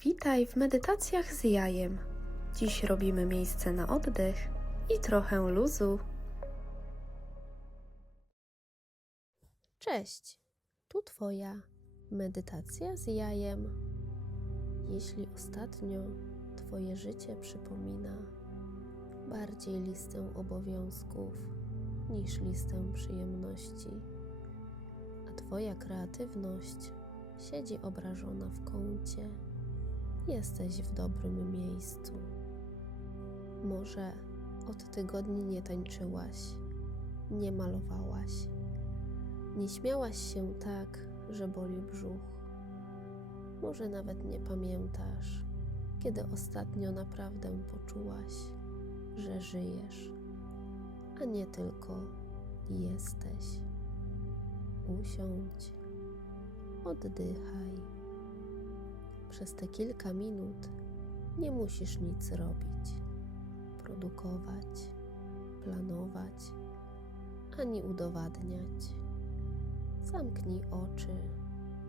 Witaj w medytacjach z jajem. Dziś robimy miejsce na oddech i trochę luzu. Cześć, tu Twoja medytacja z jajem. Jeśli ostatnio Twoje życie przypomina bardziej listę obowiązków niż listę przyjemności, a Twoja kreatywność siedzi obrażona w kącie, jesteś w dobrym miejscu. Może od tygodni nie tańczyłaś, nie malowałaś, nie śmiałaś się tak, że boli brzuch. Może nawet nie pamiętasz, kiedy ostatnio naprawdę poczułaś, że żyjesz, a nie tylko jesteś. Usiądź, oddychaj. Przez te kilka minut nie musisz nic robić, produkować, planować ani udowadniać. Zamknij oczy,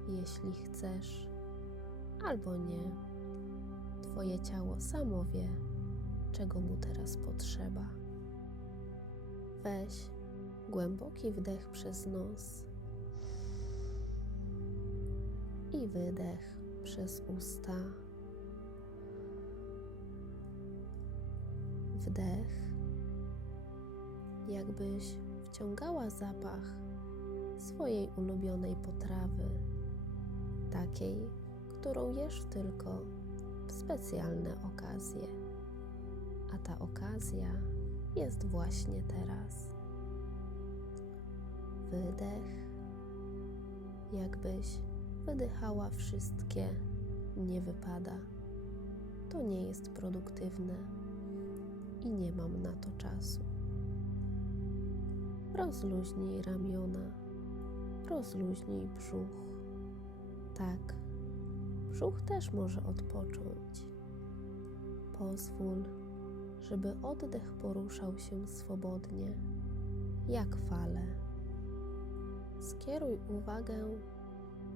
jeśli chcesz, albo nie. Twoje ciało samo wie, czego mu teraz potrzeba. Weź głęboki wdech przez nos i wydech przez usta. Wdech, jakbyś wciągała zapach swojej ulubionej potrawy, takiej, którą jesz tylko w specjalne okazje. A ta okazja jest właśnie teraz. Wydech, jakbyś wydychała wszystkie nie wypada. To nie jest produktywne i nie mam na to czasu. Rozluźnij ramiona, rozluźnij brzuch. Tak, brzuch też może odpocząć. Pozwól, żeby oddech poruszał się swobodnie, jak fale. Skieruj uwagę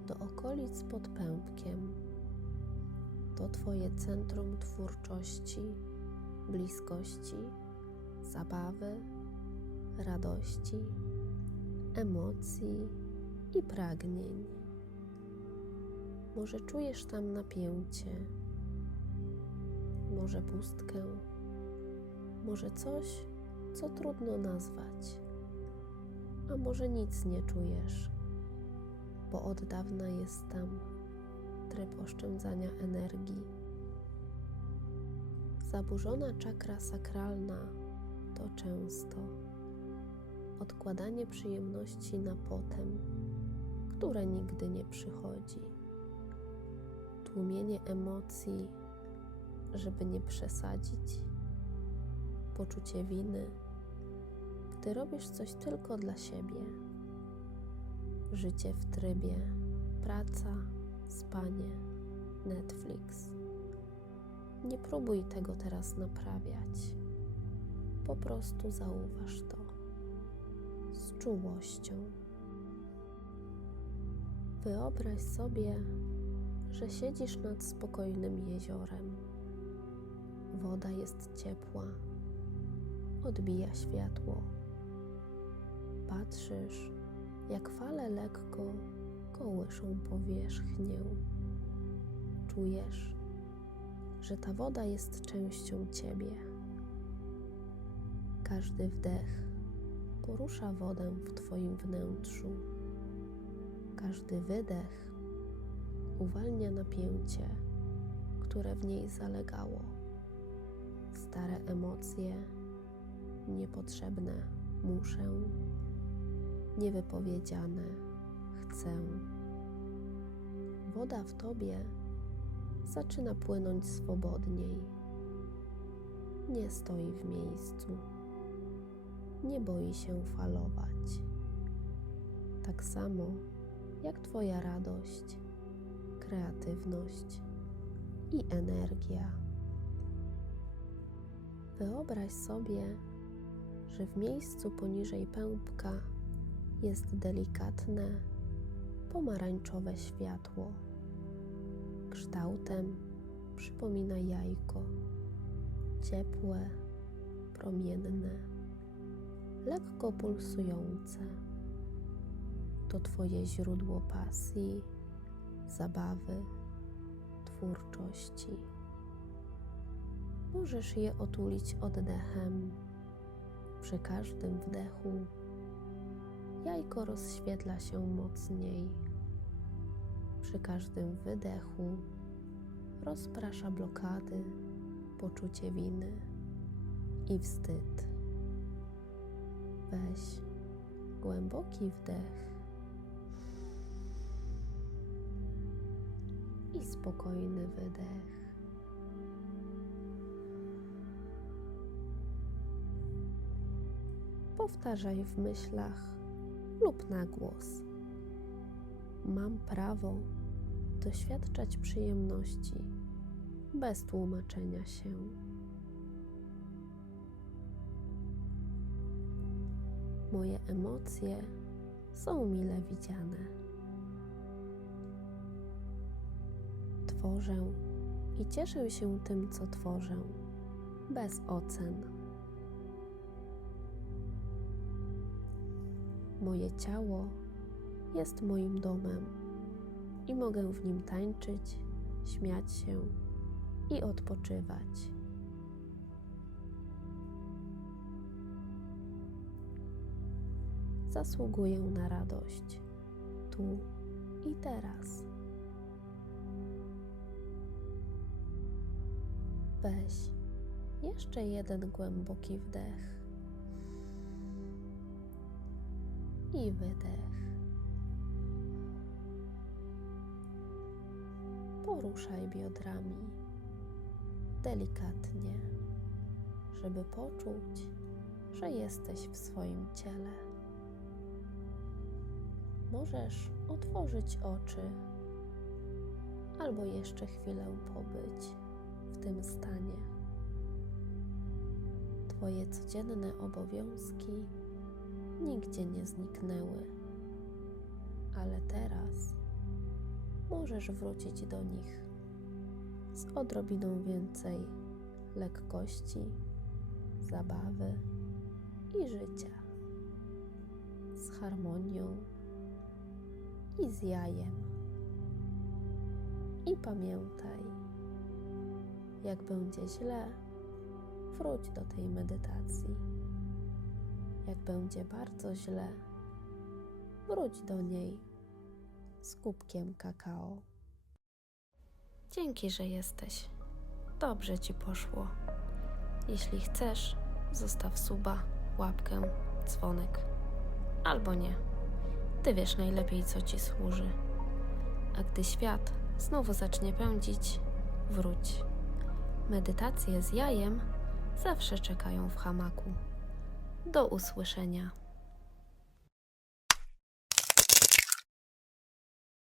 do okolic pod pępkiem. To Twoje centrum twórczości, bliskości, zabawy, radości, emocji i pragnień. Może czujesz tam napięcie, może pustkę, może coś, co trudno nazwać, a może nic nie czujesz bo od dawna jest tam tryb oszczędzania energii. Zaburzona czakra sakralna to często odkładanie przyjemności na potem, które nigdy nie przychodzi, tłumienie emocji, żeby nie przesadzić, poczucie winy, gdy robisz coś tylko dla siebie życie w trybie praca, spanie, Netflix. Nie próbuj tego teraz naprawiać. Po prostu zauważ to z czułością. Wyobraź sobie, że siedzisz nad spokojnym jeziorem. Woda jest ciepła, odbija światło. Patrzysz, jak fale lekko kołyszą powierzchnię. Czujesz, że ta woda jest częścią ciebie. Każdy wdech porusza wodę w Twoim wnętrzu. Każdy wydech uwalnia napięcie, które w niej zalegało. Stare emocje, niepotrzebne muszę, niewypowiedziane chcę. Woda w tobie zaczyna płynąć swobodniej. Nie stoi w miejscu. Nie boi się falować. Tak samo jak Twoja radość, kreatywność i energia. Wyobraź sobie, że w miejscu poniżej pępka jest delikatne, pomarańczowe światło, kształtem przypomina jajko. Ciepłe, promienne, lekko pulsujące. To Twoje źródło pasji, zabawy, twórczości. Możesz je otulić oddechem. Przy każdym wdechu jajko rozświetla się mocniej. Przy każdym wydechu rozprasza blokady, poczucie winy i wstyd. Weź głęboki wdech i spokojny wydech. Powtarzaj w myślach lub na głos. Mam prawo doświadczać przyjemności bez tłumaczenia się. Moje emocje są mile widziane. Tworzę i cieszę się tym, co tworzę, bez ocen. Moje ciało jest moim domem i mogę w nim tańczyć, śmiać się i odpoczywać. Zasługuję na radość tu i teraz. Weź jeszcze jeden głęboki wdech i wydech. Poruszaj biodrami delikatnie, żeby poczuć, że jesteś w swoim ciele. Możesz otworzyć oczy albo jeszcze chwilę pobyć w tym stanie. Twoje codzienne obowiązki nigdzie nie zniknęły, ale teraz możesz wrócić do nich z odrobiną więcej lekkości, zabawy i życia, z harmonią i z jajem. I pamiętaj, jak będzie źle, wróć do tej medytacji. Jak będzie bardzo źle, wróć do niej z kubkiem kakao. Dzięki, że jesteś. Dobrze ci poszło. Jeśli chcesz, zostaw suba, łapkę, dzwonek. Albo nie. Ty wiesz najlepiej, co ci służy. A gdy świat znowu zacznie pędzić, wróć. Medytacje z jajem zawsze czekają w hamaku. Do usłyszenia.